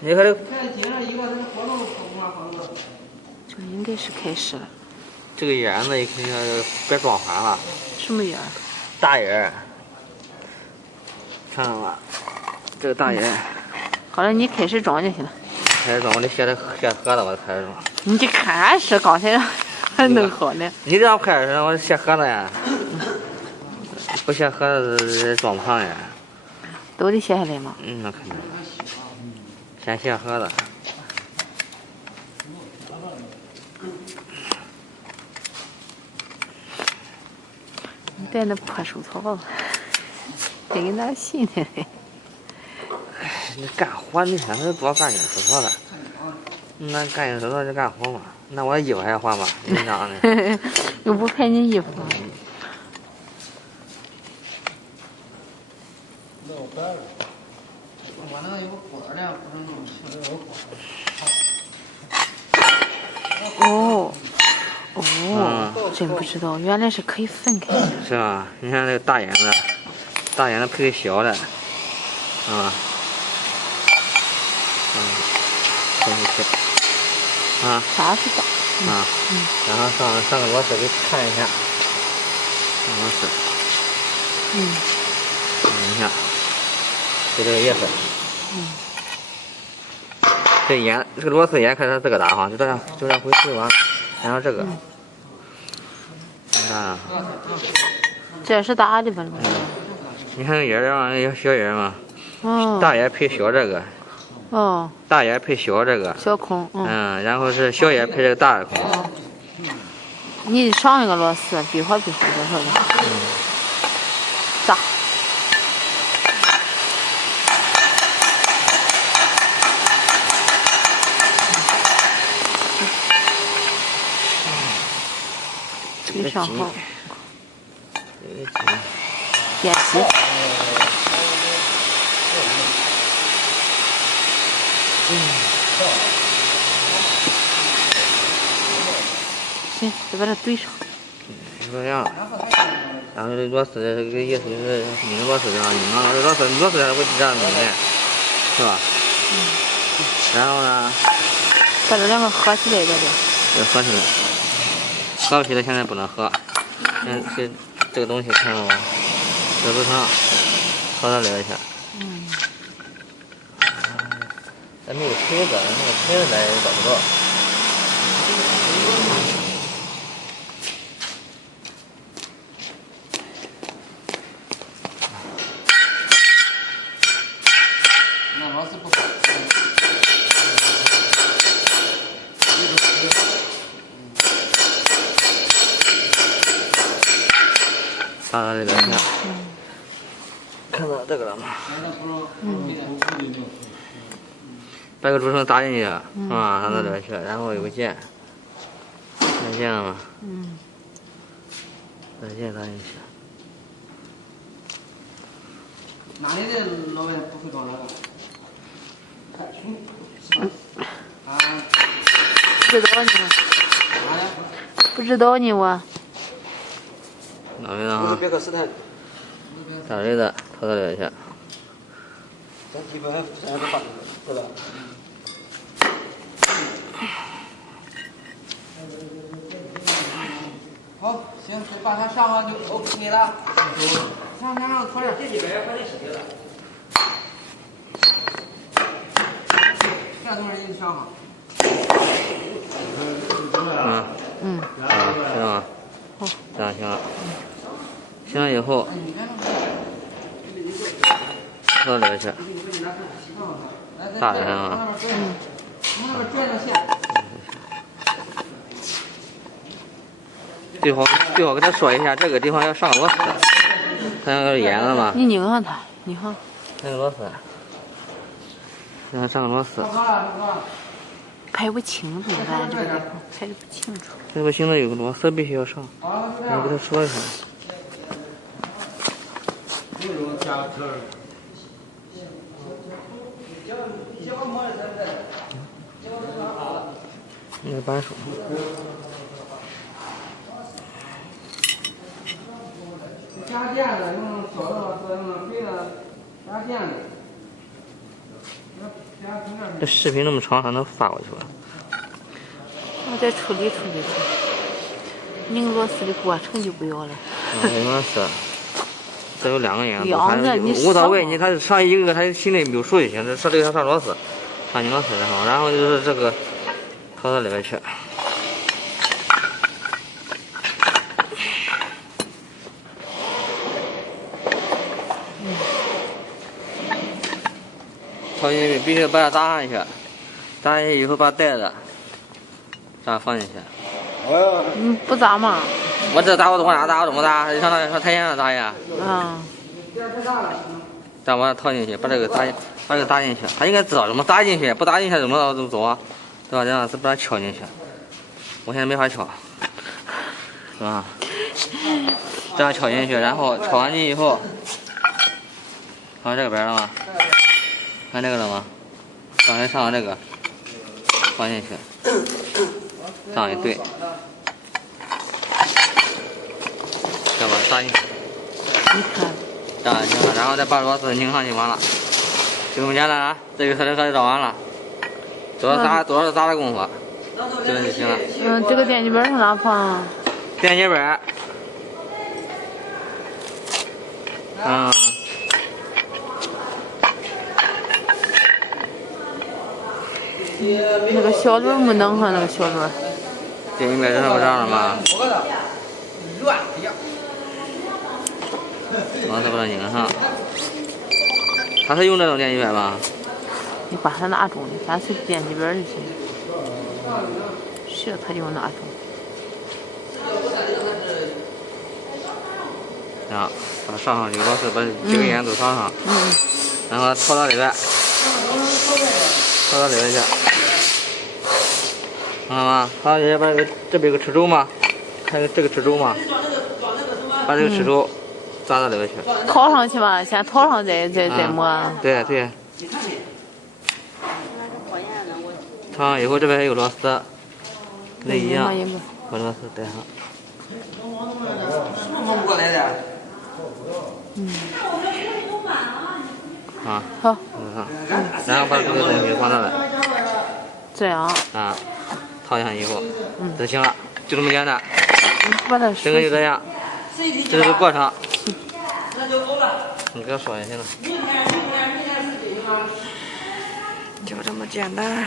你看这这应该是开始了。这个眼子也肯定别装反了。什么眼？大眼。看到吗？这个大眼。好了，你开始装就行了。开始装，我得写盒子，我开始装。你这看是刚才还弄好呢。你这样开始，我写盒子呀。不写盒子装不上呀。都得写下来吗？那肯定。先写盒子。你带那破手套子，得给拿新的嘞。你干活，你看那多干净手套的。那干净手套就干活嘛。那我衣服还换吧？你讲的。又不拍你衣服。我那个有个锅的，不能弄吃这个锅。真不知道，原来是可以分开的。是吧？你看这个大眼子，大眼子配个小的，啊，分开。啊。啥是大？然后上个螺丝给看一下，上螺丝。看一下，就这个意思。这个螺丝眼看它这个大哈，就这样回去完，然后这个。啊。这是大的吧？你看眼儿上有小眼吗？大眼配小这个。大眼配小这个。小孔。然后是小眼配这个大的孔。你上一个螺丝，比划多少的？咋？没上好。点击。行，就把它怼上。这样。然后这螺丝这个意思就是拧螺丝这样拧啊，螺丝会这样拧的，是吧？然后呢？把这两个合起来的。要合起来。合不起来现在不能合。是这个东西看到吗？这不上，稍微聊一下。咱没有锤子，那个锤子咱也找不到。那螺丝不好。上到这边去。看到这个了吗？把个竹绳打进去，是吧？上到这边去，然后有个键，看见了吗？把键打进去。哪里的老外不会装这个？不知道你吗？不知道你我。哪位的啊？别克斯坦。哪位的？投到这边去。咱基本上都发对吧？好，行，就把它上上就 OK 了。上快点，这几边快点洗了。这东西你上好。行啊。这样行了。行了以后，到这边去。大的啊。最好跟他说一下，这个地方要上螺丝。看那个眼子吗？你拧上它，拧上。那个螺丝。让它上个螺丝。拍不清楚，咱这个地方拍的不清楚。这不行了，有个螺丝必须要上，我给他说一下。那个扳手。加电的用小的螺丝，用肥的加电的。加这视频那么长，还能发过去吧？我再处理处理去。拧螺丝的过程就不要了。拧螺丝，这有2个眼，两个你无所谓，你它上一个，它心里有数就行。这上这个上螺丝，上拧螺丝然后就是这个套到里边去。套进去必须把它搭上去，搭进去以后把带子这样放进去。不扎嘛。我这搭我往哪搭？我怎么搭？上台阶上搭呀。再往上套进去，把这个搭进去。他应该知道怎么搭进去，不搭进去怎么走啊？对吧？这样是把它敲进去。我现在没法敲，是吧？这样敲进去，然后敲完进以后，看到这个边了吗？看这个了吗？刚才上的这个放进去，这样一对，再把它搭进去。这样行了，然后再把螺丝拧上就完了，就这么简单啊！这个车就找完了，主要是砸的功夫，这样就行了。这个电机板上哪放啊？电机板，那个小轮没弄上，那个小轮。电机板上不上了吗？螺丝把它拧上。他是用这种电机板吗？你把它拿中的，咱是电机板就行。是他就拿中。啊，把它上去，螺丝把几个眼都上上，然后套到里边，套到里边去，看到吗？套到里边，把这边有个齿轴嘛，看这个齿轴嘛，把这个齿轴扎到里边去。套上去嘛，先套上再磨。对。套上以后，这边还有螺丝，跟这一样，把螺丝带上。弄过来的。好。然后把这个东西放这来。这样。套上以后，就行了，就这么简单。把它整个就这样，这是个过程。你给我说就行了。就这么简单。